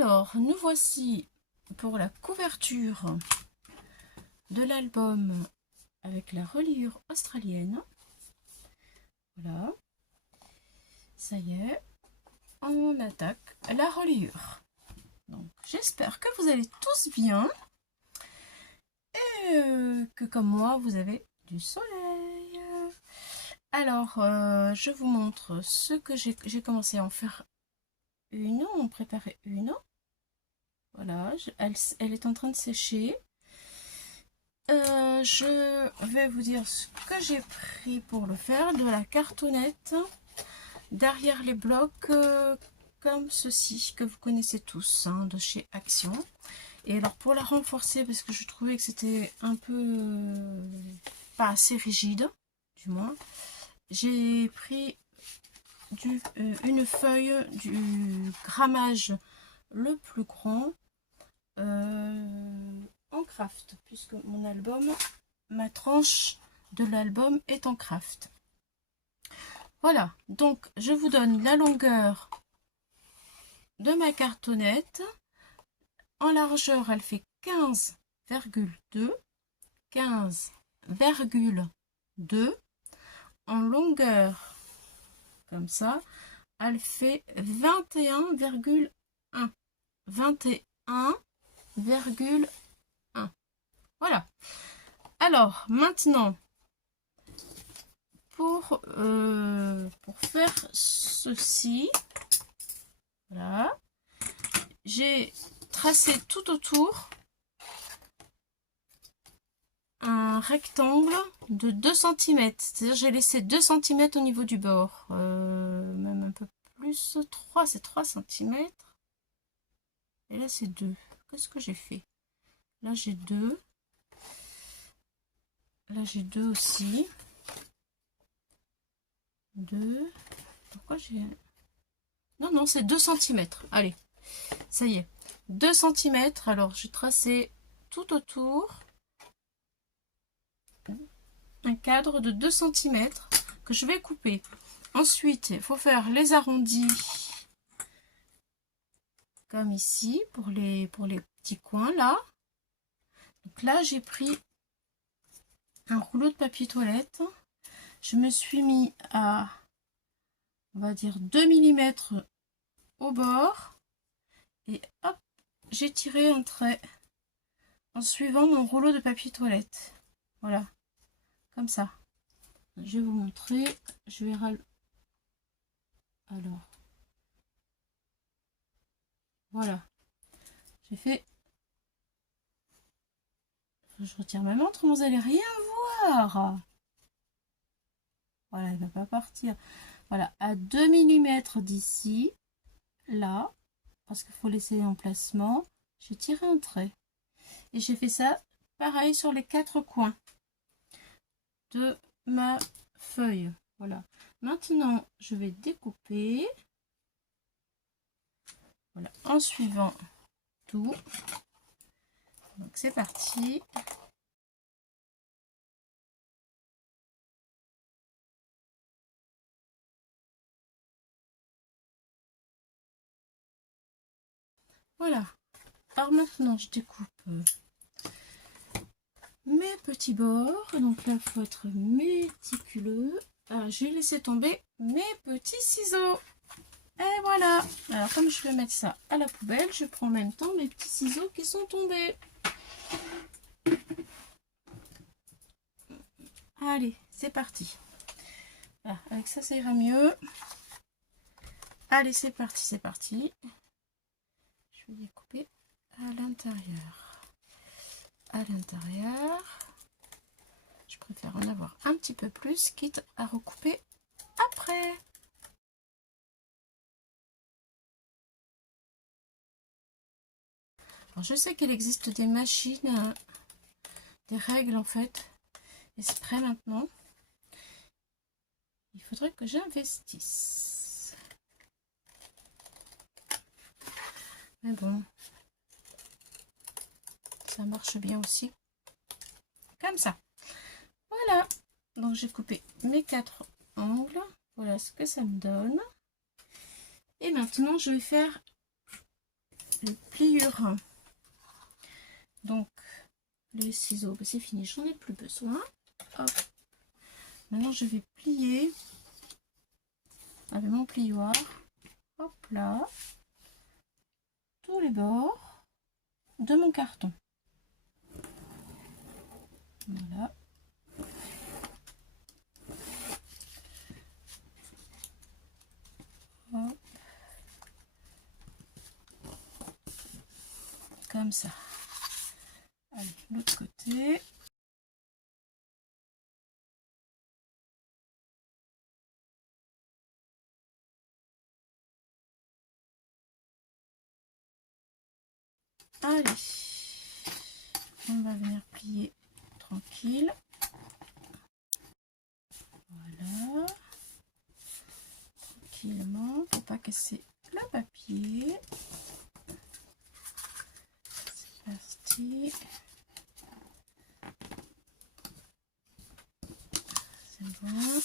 Alors, nous voici pour la couverture de l'album avec la reliure australienne. Voilà. Ça y est, on attaque la reliure. Donc, j'espère que vous allez tous bien et que comme moi, vous avez du soleil. Alors, je vous montre ce que j'ai commencé à en faire une, en préparer une. Voilà, elle est en train de sécher. Je vais vous dire ce que j'ai pris pour le faire. De la cartonnette derrière les blocs comme ceci, que vous connaissez tous, hein, de chez Action. Et alors pour la renforcer, parce que je trouvais que c'était un peu pas assez rigide, du moins, j'ai pris une feuille du grammage le plus grand en craft, puisque mon album, ma tranche de l'album est en craft. Voilà, donc je vous donne la longueur de ma cartonnette. En largeur, elle fait 15,2. 15,2. En longueur, comme ça, elle fait 21,1. 21,1. Voilà. Alors, maintenant, pour faire ceci, voilà, j'ai tracé tout autour un rectangle de 2 cm. C'est-à-dire j'ai laissé 2 cm au niveau du bord. Même un peu plus. 3, c'est 3 cm. Et là, c'est 2. Qu'est-ce que j'ai fait? Là, j'ai 2. Là, j'ai 2 aussi. 2. Pourquoi j'ai... Non, non, c'est 2 cm. Allez, ça y est. 2 cm. Alors, j'ai tracé tout autour un cadre de 2 cm que je vais couper. Ensuite, il faut faire les arrondis comme ici pour les petits coins là. Donc là, j'ai pris un rouleau de papier toilette. Je me suis mis à, on va dire, 2 mm au bord. Et hop, j'ai tiré un trait en suivant mon rouleau de papier toilette. Voilà, comme ça. Je vais vous montrer. Je vais alors, voilà. J'ai fait... Je retire ma montre, vous allez rien voir. Voilà, elle ne va pas partir. Voilà, à 2 mm d'ici, là, parce qu'il faut laisser l'emplacement, j'ai tiré un trait. Et j'ai fait ça, pareil, sur les 4 coins de ma feuille. Voilà. Maintenant, je vais découper. Voilà, en suivant tout. Donc, c'est parti. Voilà. Alors maintenant, je découpe mes petits bords. Donc là, il faut être méticuleux. Alors, j'ai laissé tomber mes petits ciseaux. Et voilà. Alors, comme je vais mettre ça à la poubelle, je prends en même temps mes petits ciseaux qui sont tombés. Allez, c'est parti. Voilà, avec ça, ça ira mieux. Allez, c'est parti, c'est parti. Je vais découper à l'intérieur. À l'intérieur. Je préfère en avoir un petit peu plus, quitte à recouper après. Alors, je sais qu'il existe des machines, des règles en fait, exprès maintenant. Il faudrait que j'investisse. Mais bon, ça marche bien aussi. Comme ça. Voilà. Donc j'ai coupé mes 4 angles. Voilà ce que ça me donne. Et maintenant je vais faire les pliures. Donc les ciseaux, bah, c'est fini, j'en ai plus besoin. Hop. Maintenant je vais plier avec mon plioir. Hop là, tous les bords de mon carton. Voilà. Hop. Comme ça. Allez, l'autre côté. Allez, on va venir plier tranquille. Voilà. Tranquillement, pour pas casser le papier. C'est parti. C'est bon.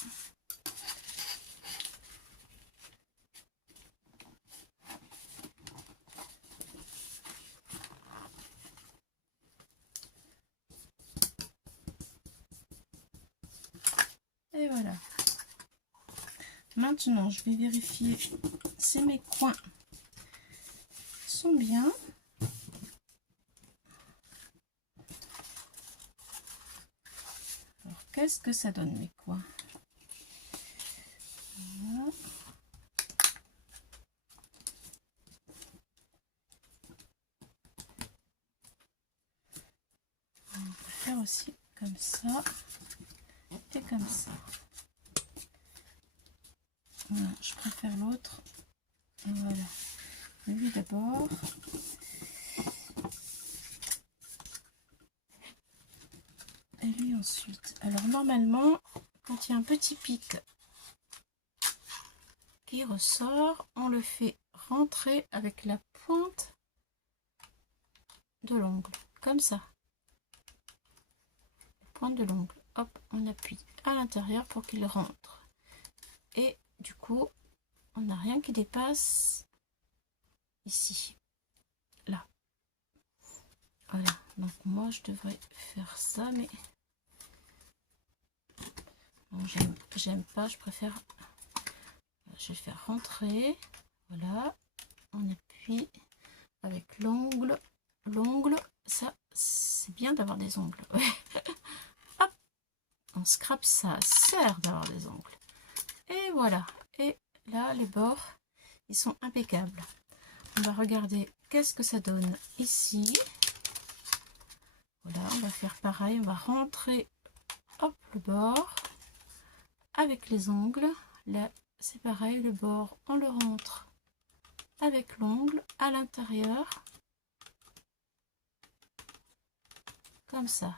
Et voilà. Maintenant, je vais vérifier si mes coins sont bien. Alors, qu'est-ce que ça donne mes coins? Voilà. On peut faire aussi comme ça et comme ça. Voilà, je préfère l'autre. Voilà. Lui d'abord. Et lui ensuite. Alors normalement, quand il y a un petit pic qui ressort, on le fait rentrer avec la pointe de l'ongle. Comme ça. La pointe de l'ongle. Hop, on appuie à l'intérieur pour qu'il rentre. Et du coup, on n'a rien qui dépasse ici. Là. Voilà. Donc moi, je devrais faire ça, mais... Bon, j'aime pas, je préfère... Je vais faire rentrer. Voilà. On appuie avec l'ongle. L'ongle, ça, c'est bien d'avoir des ongles. Hop. On scrape, ça sert d'avoir des ongles. Et voilà. Et là, les bords, ils sont impeccables. On va regarder qu'est-ce que ça donne ici. Voilà, on va faire pareil. On va rentrer, hop, le bord avec les ongles. Là, c'est pareil, le bord, on le rentre avec l'ongle à l'intérieur. Comme ça.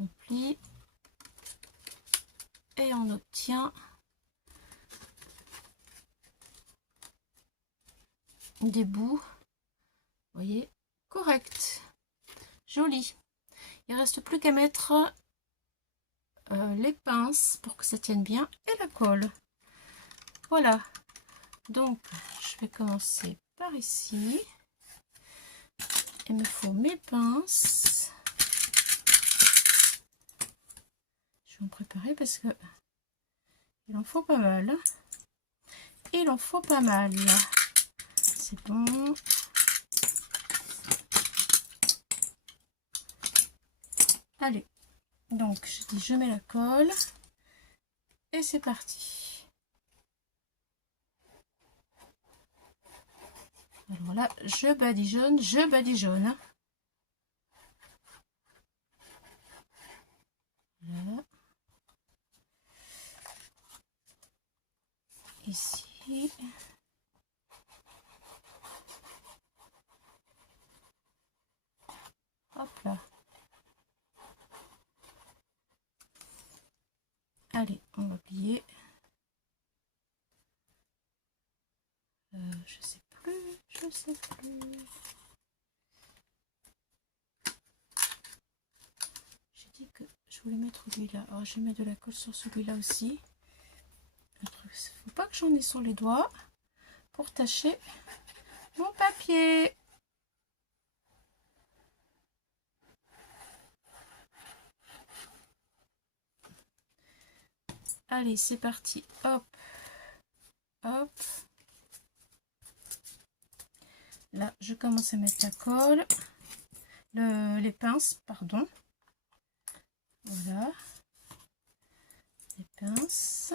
On plie et on obtient des bouts, vous voyez, correct, joli. Il reste plus qu'à mettre les pinces pour que ça tienne bien et la colle. Voilà, donc je vais commencer par ici. Il me faut mes pinces. Je vais en préparer parce que il en faut pas mal. Il en faut pas mal. C'est bon. Allez, donc je dis je mets la colle et c'est parti. Alors là, je badigeonne, je badigeonne. Voilà. Ici. Hop là. Allez, on va plier. Je sais plus. J'ai dit que je voulais mettre lui là. Alors, je vais mettre de la colle sur celui-là aussi. Le truc, faut pas que j'en ai sur les doigts pour tâcher mon papier. Allez, c'est parti. Hop, hop. Là, je commence à mettre la colle, les pinces, pardon. Voilà, les pinces.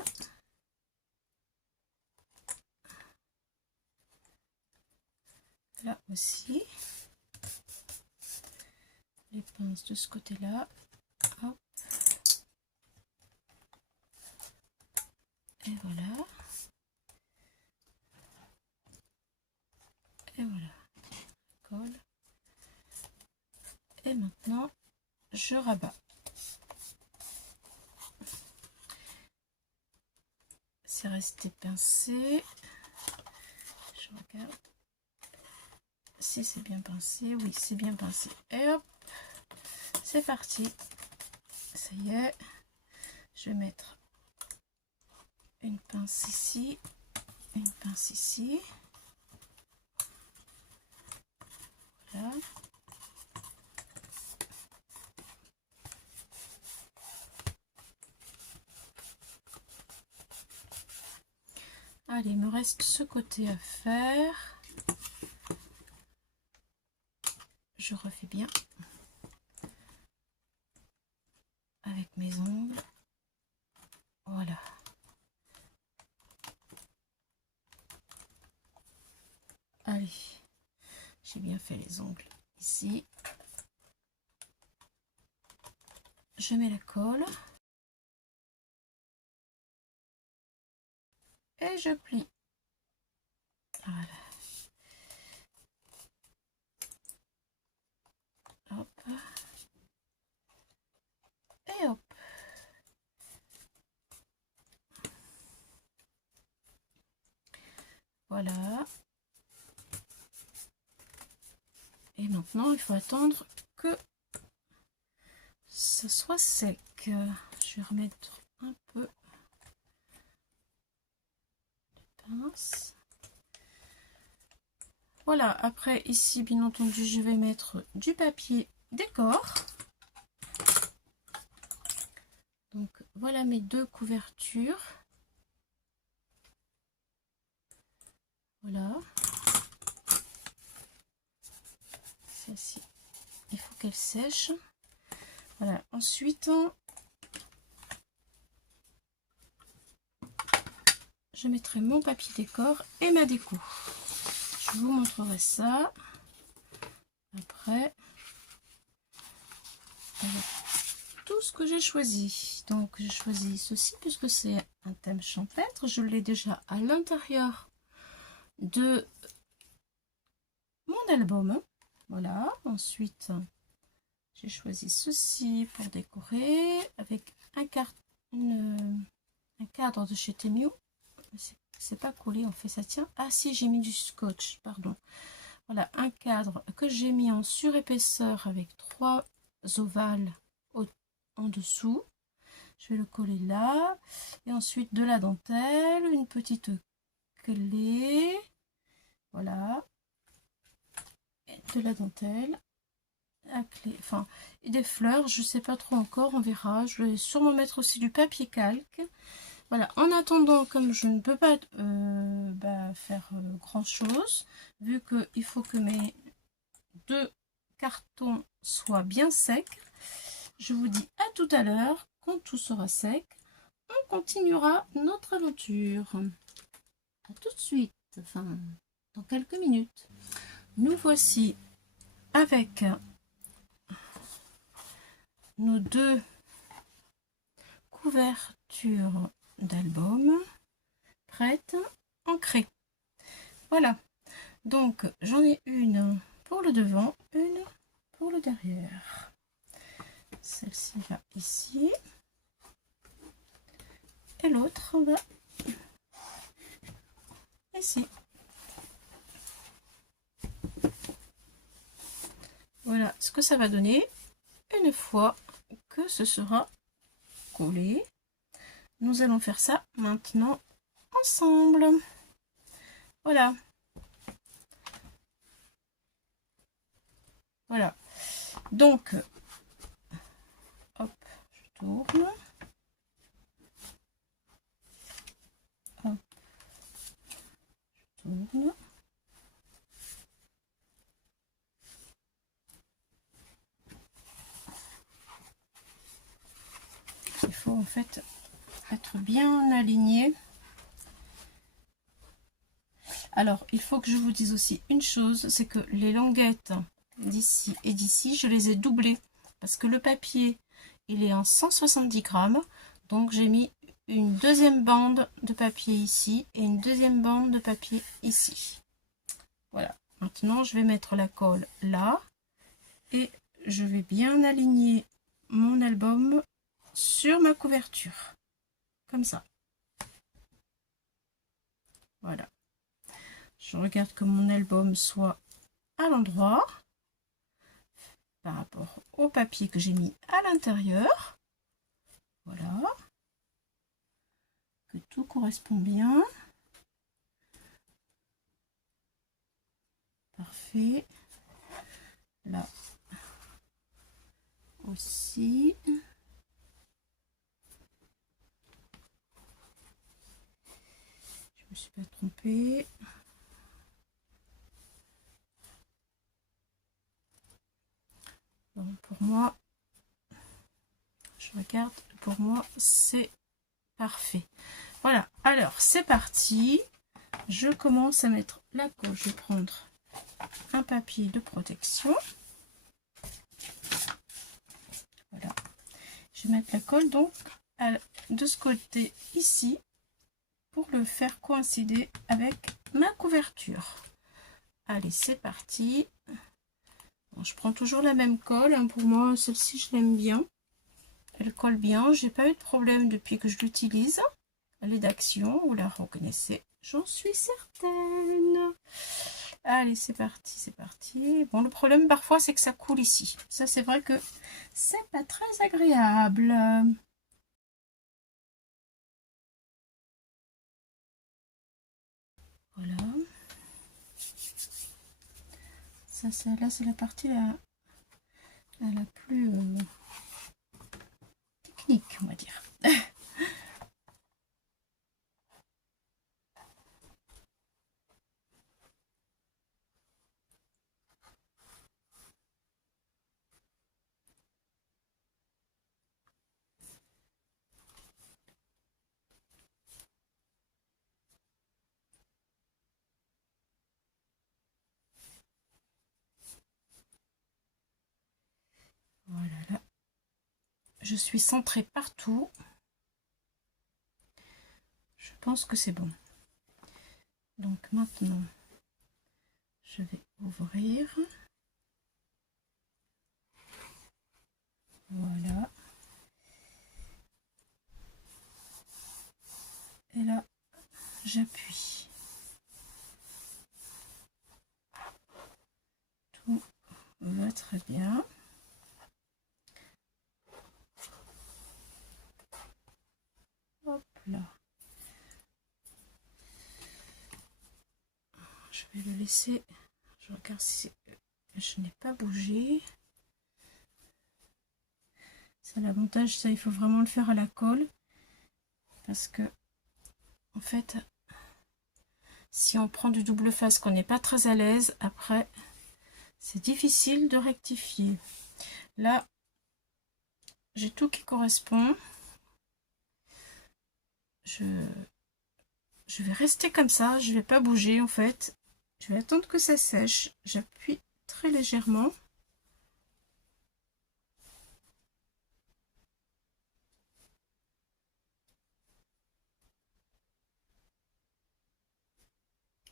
Là aussi. Les pinces de ce côté-là. Hop. Et voilà. Et voilà. Colle. Et maintenant, je rabats. C'est resté pincé. Je regarde si c'est bien pincé. Oui, c'est bien pincé. Et hop, c'est parti. Ça y est. Je vais mettre une pince ici, une pince ici. Voilà. Allez, il me reste ce côté à faire. Je refais bien avec mes ongles. Voilà. Allez, j'ai bien fait les ongles ici. Je mets la colle. Et je plie. Voilà. Hop. Et hop. Voilà. Et maintenant, il faut attendre que ça soit sec. Je vais remettre un peu de pince. Voilà, après ici, bien entendu, je vais mettre du papier décor. Donc, voilà mes deux couvertures. Voilà. Celle-ci, il faut qu'elle sèche. Voilà, ensuite, je mettrai mon papier décor et ma déco. Je vous montrerai ça après. Avec tout ce que j'ai choisi. Donc, j'ai choisi ceci puisque c'est un thème champêtre. Je l'ai déjà à l'intérieur de mon album. Voilà. Ensuite, j'ai choisi ceci pour décorer avec un cadre de chez Temu. C'est pas collé en fait, ça tient. Ah si, j'ai mis du scotch, pardon. Voilà, un cadre que j'ai mis en surépaisseur avec 3 ovales en dessous. Je vais le coller là. Et ensuite de la dentelle, une petite clé. Voilà. Et de la dentelle. La clé, enfin, et des fleurs, je sais pas trop encore, on verra. Je vais sûrement mettre aussi du papier calque. Voilà, en attendant, comme je ne peux pas faire grand chose, vu qu'il faut que mes 2 cartons soient bien secs, je vous dis à tout à l'heure. Quand tout sera sec, on continuera notre aventure. À tout de suite, enfin, dans quelques minutes. Nous voici avec nos 2 couvertures d'album prêtes, ancrées. Voilà, donc j'en ai une pour le devant, une pour le derrière. Celle-ci va ici et l'autre va ici. Voilà ce que ça va donner une fois que ce sera collé. Nous allons faire ça maintenant ensemble. Voilà. Voilà. Donc, hop, je tourne. Hop, je tourne. Il faut en fait être bien aligné. Alors, il faut que je vous dise aussi une chose, c'est que les languettes d'ici et d'ici, je les ai doublées parce que le papier, il est en 170 grammes. Donc, j'ai mis une deuxième bande de papier ici et une deuxième bande de papier ici. Voilà. Maintenant, je vais mettre la colle là et je vais bien aligner mon album sur ma couverture. Comme ça. Voilà. Je regarde que mon album soit à l'endroit par rapport au papier que j'ai mis à l'intérieur. Voilà. Que tout correspond bien. Parfait. Là aussi. Je me suis pas trompée. Bon, pour moi, je regarde, pour moi c'est parfait. Voilà, alors c'est parti. Je commence à mettre la colle. Je vais prendre un papier de protection. Voilà. Je vais mettre la colle donc de ce côté ici pour le faire coïncider avec ma couverture. Allez, c'est parti. Bon, je prends toujours la même colle. Hein. Pour moi, celle-ci, je l'aime bien. Elle colle bien. J'ai pas eu de problème depuis que je l'utilise. Elle est d'Action. Vous la reconnaissez. J'en suis certaine. Allez, c'est parti, c'est parti. Bon, le problème parfois, c'est que ça coule ici. Ça, c'est vrai que c'est pas très agréable. Voilà. Ça, là, c'est la partie la plus technique, on va dire. Voilà, là. Je suis centrée partout. Je pense que c'est bon. Donc maintenant, je vais ouvrir. Voilà. Et là, j'appuie. Tout va très bien. Hop là. Je vais le laisser. Je regarde si je n'ai pas bougé. C'est l'avantage, ça, il faut vraiment le faire à la colle. Parce que, en fait, si on prend du double face qu'on n'est pas très à l'aise, après, c'est difficile de rectifier. Là, j'ai tout qui correspond. Je vais rester comme ça, je ne vais pas bouger en fait. Je vais attendre que ça sèche. J'appuie très légèrement.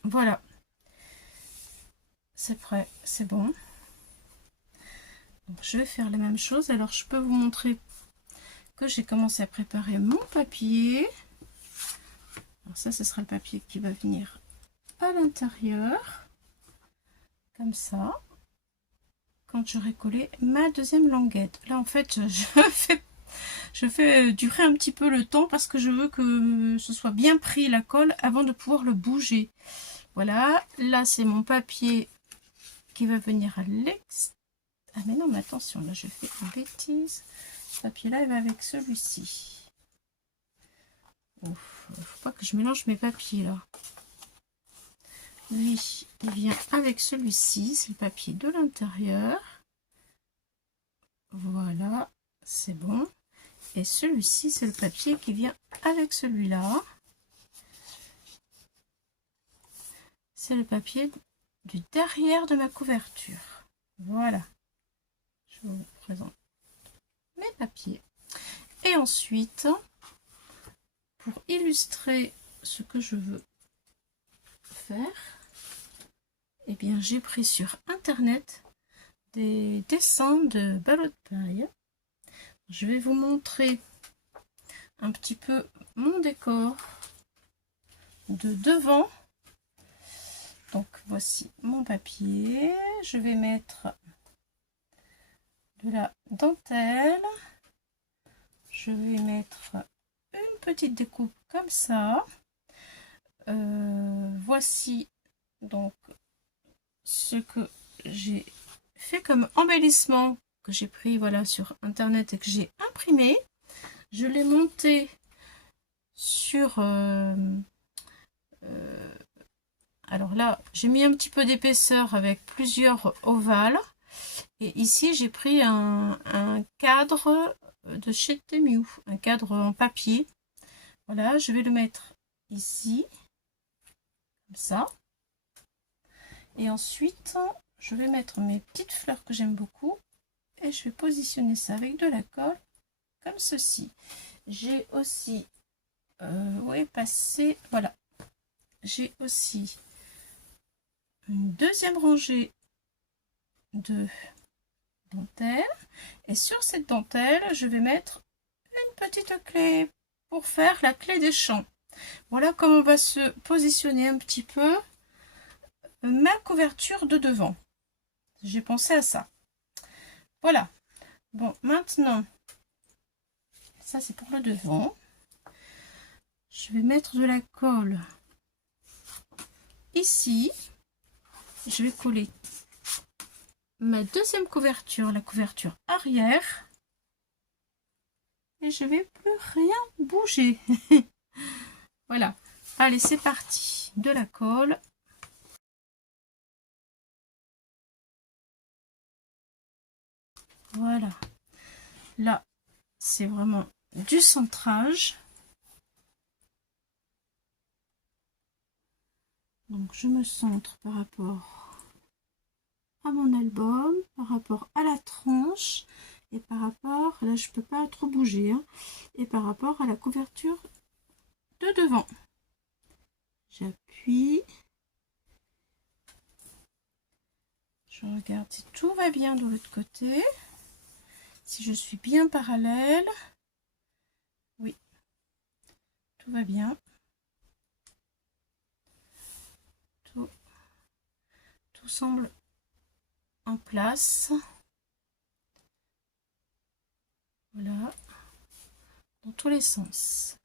Voilà. C'est prêt, c'est bon. Donc, je vais faire la même chose. Alors, je peux vous montrer que j'ai commencé à préparer mon papier. Alors ça, ce sera le papier qui va venir à l'intérieur. Comme ça. Quand j'aurai collé ma deuxième languette. Là, en fait, je fais durer un petit peu le temps parce que je veux que ce soit bien pris la colle avant de pouvoir le bouger. Voilà, là c'est mon papier qui va venir à l'extérieur. Ah mais non, mais attention, là je fais une bêtise. Ce papier-là, il va avec celui-ci. Ouf, faut pas que je mélange mes papiers là. Lui, il vient avec celui-ci, c'est le papier de l'intérieur. Voilà, c'est bon. Et celui-ci, c'est le papier qui vient avec celui-là. C'est le papier du derrière de ma couverture. Voilà. Je vous présente mes papiers. Et ensuite, pour illustrer ce que je veux faire, eh bien, j'ai pris sur internet des dessins de ballots de paille. Je vais vous montrer un petit peu mon décor de devant. Donc voici mon papier. Je vais mettre de la dentelle. Je vais mettre une petite découpe comme ça. Voici donc ce que j'ai fait comme embellissement que j'ai pris voilà sur internet et que j'ai imprimé. Je l'ai monté sur alors là j'ai mis un petit peu d'épaisseur avec plusieurs ovales, et ici j'ai pris un cadre de chez Temu, un cadre en papier. Voilà, je vais le mettre ici comme ça, et ensuite je vais mettre mes petites fleurs que j'aime beaucoup et je vais positionner ça avec de la colle comme ceci. J'ai aussi oui, passé, voilà, j'ai aussi une deuxième rangée de dentelle, et sur cette dentelle je vais mettre une petite clé pour faire la clé des champs. Voilà comment on va se positionner un petit peu ma couverture de devant. J'ai pensé à ça. Voilà. Bon, maintenant, ça c'est pour le devant. Je vais mettre de la colle ici. Je vais coller ma deuxième couverture, la couverture arrière. Et je vais plus rien bouger. Voilà. Allez, c'est parti. De la colle. Voilà. Là, c'est vraiment du centrage. Donc, je me centre par rapport à mon album, par rapport à la tranche, et par rapport, là je peux pas trop bouger, hein, et par rapport à la couverture de devant. J'appuie. Je regarde si tout va bien de l'autre côté. Si je suis bien parallèle. Oui, tout va bien. Tout semble en place. Voilà. Dans tous les sens.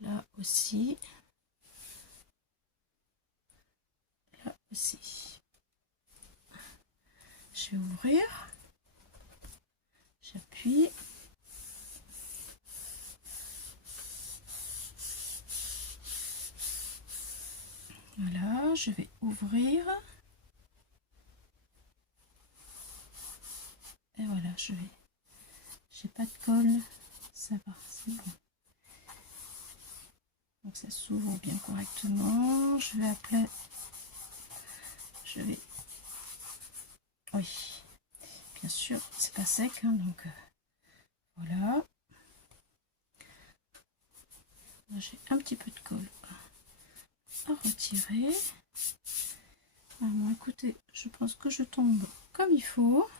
Là aussi. Là aussi. Je vais ouvrir. J'appuie. Voilà, je vais ouvrir. Et voilà, j'ai pas de colle. Ça va, c'est bon. Donc ça s'ouvre bien correctement. Je vais appeler. Oui, bien sûr, c'est pas sec, hein, donc voilà. J'ai un petit peu de colle à retirer. Ah, bon, écoutez, je pense que je tombe comme il faut.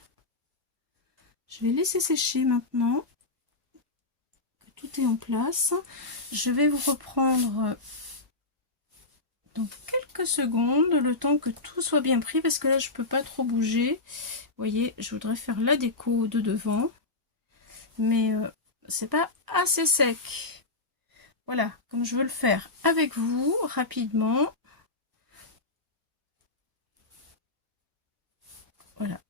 Je vais laisser sécher maintenant que tout est en place. Je vais vous reprendre dans quelques secondes, le temps que tout soit bien pris, parce que là je peux pas trop bouger. Vous voyez, je voudrais faire la déco de devant, mais c'est pas assez sec. Voilà, comme je veux le faire avec vous rapidement. Voilà.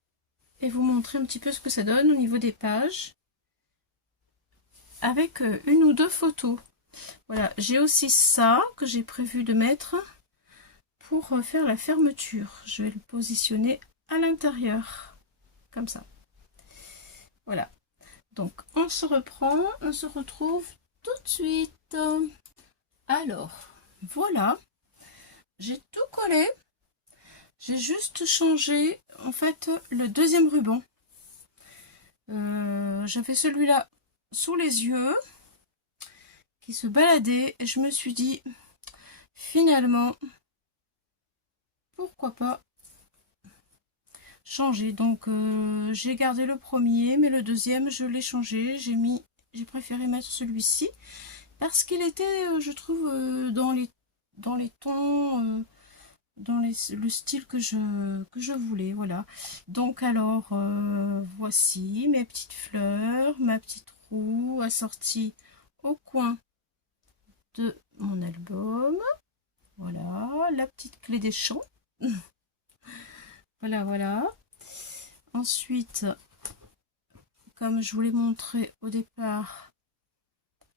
Et vous montrer un petit peu ce que ça donne au niveau des pages. Avec une ou deux photos. Voilà, j'ai aussi ça que j'ai prévu de mettre pour faire la fermeture. Je vais le positionner à l'intérieur, comme ça. Voilà. Donc, on se reprend, on se retrouve tout de suite. Alors, voilà. J'ai tout collé. J'ai juste changé, en fait, le deuxième ruban. J'avais celui-là sous les yeux qui se baladait et je me suis dit, finalement, pourquoi pas changer. Donc j'ai gardé le premier, mais le deuxième je l'ai changé. J'ai préféré mettre celui-ci parce qu'il était, je trouve, dans les tons, le style que je voulais. Voilà. Donc alors voici mes petites fleurs, ma petite roue assortie au coin de mon album. Voilà, la petite clé des champs. Voilà, voilà. Ensuite, comme je vous l'ai montré au départ,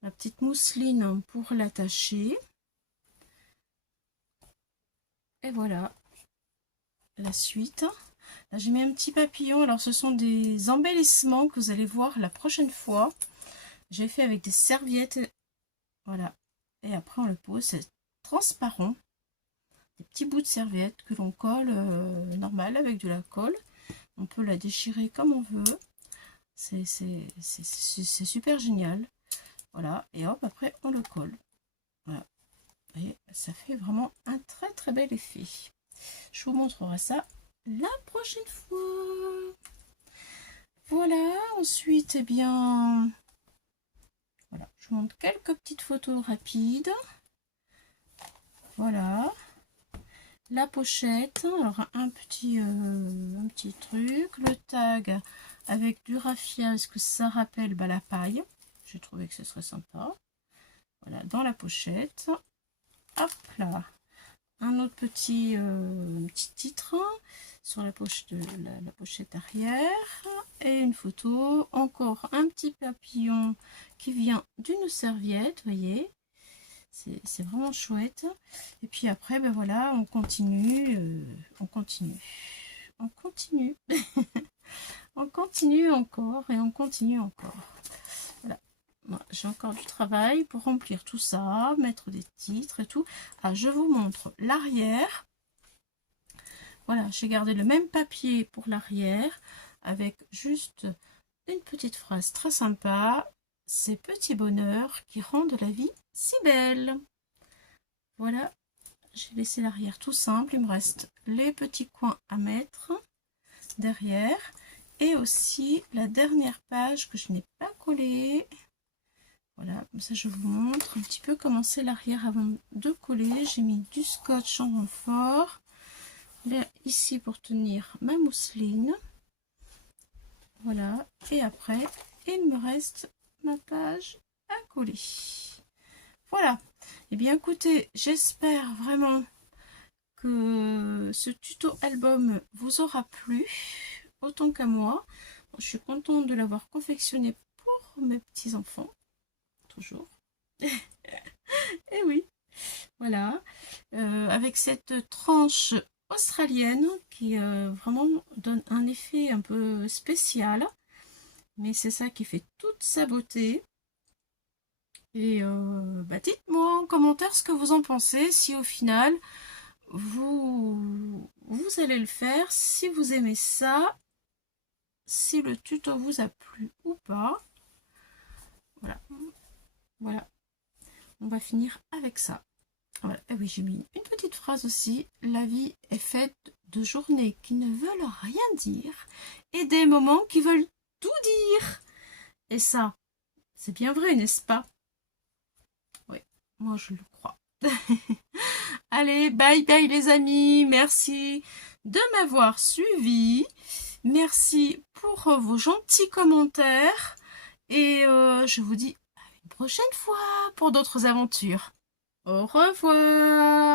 la petite mousseline pour l'attacher. Et voilà la suite. Là, j'ai mis un petit papillon. Alors, ce sont des embellissements que vous allez voir la prochaine fois. J'ai fait avec des serviettes. Voilà. Et après, on le pose. C'est transparent. Des petits bouts de serviettes que l'on colle normal avec de la colle. On peut la déchirer comme on veut. C'est super génial. Voilà. Et hop, après, on le colle. Voilà. Et ça fait vraiment un très très bel effet. Je vous montrerai ça la prochaine fois. Voilà. Ensuite, eh bien... Voilà. Je vous montre quelques petites photos rapides. Voilà. La pochette, alors un petit truc, le tag avec du raffia, ce que ça rappelle la paille. J'ai trouvé que ce serait sympa. Voilà, dans la pochette. Hop là, un autre petit titre sur la pochette arrière et une photo. Encore un petit papillon qui vient d'une serviette, voyez. C'est vraiment chouette. Et puis après, ben voilà, on continue, on continue. On continue encore et on continue encore. Voilà. Bon, j'ai encore du travail pour remplir tout ça, mettre des titres et tout. Ah, je vous montre l'arrière. Voilà, j'ai gardé le même papier pour l'arrière avec juste une petite phrase très sympa. Ces petits bonheurs qui rendent la vie si belle. Voilà, j'ai laissé l'arrière tout simple. Il me reste les petits coins à mettre derrière. Et aussi la dernière page que je n'ai pas collée. Voilà, comme ça je vous montre un petit peu comment c'est l'arrière avant de coller. J'ai mis du scotch en renfort. Là, ici pour tenir ma mousseline. Voilà, et après, il me reste ma page à coller. Voilà. Et bien écoutez, j'espère vraiment que ce tuto album vous aura plu autant qu'à moi. Je suis contente de l'avoir confectionné pour mes petits enfants, toujours. Et oui, voilà, avec cette tranche australienne qui vraiment donne un effet un peu spécial, mais c'est ça qui fait toute sa beauté. Et dites-moi en commentaire ce que vous en pensez, si au final vous allez le faire, si vous aimez ça, si le tuto vous a plu ou pas. Voilà, voilà, on va finir avec ça. Voilà. Et oui, j'ai mis une petite phrase aussi. La vie est faite de journées qui ne veulent rien dire et des moments qui veulent tout dire. Et ça, c'est bien vrai, n'est-ce pas? Oui, moi je le crois. Allez, bye bye les amis. Merci de m'avoir suivi. Merci pour vos gentils commentaires. Et je vous dis à une prochaine fois pour d'autres aventures. Au revoir.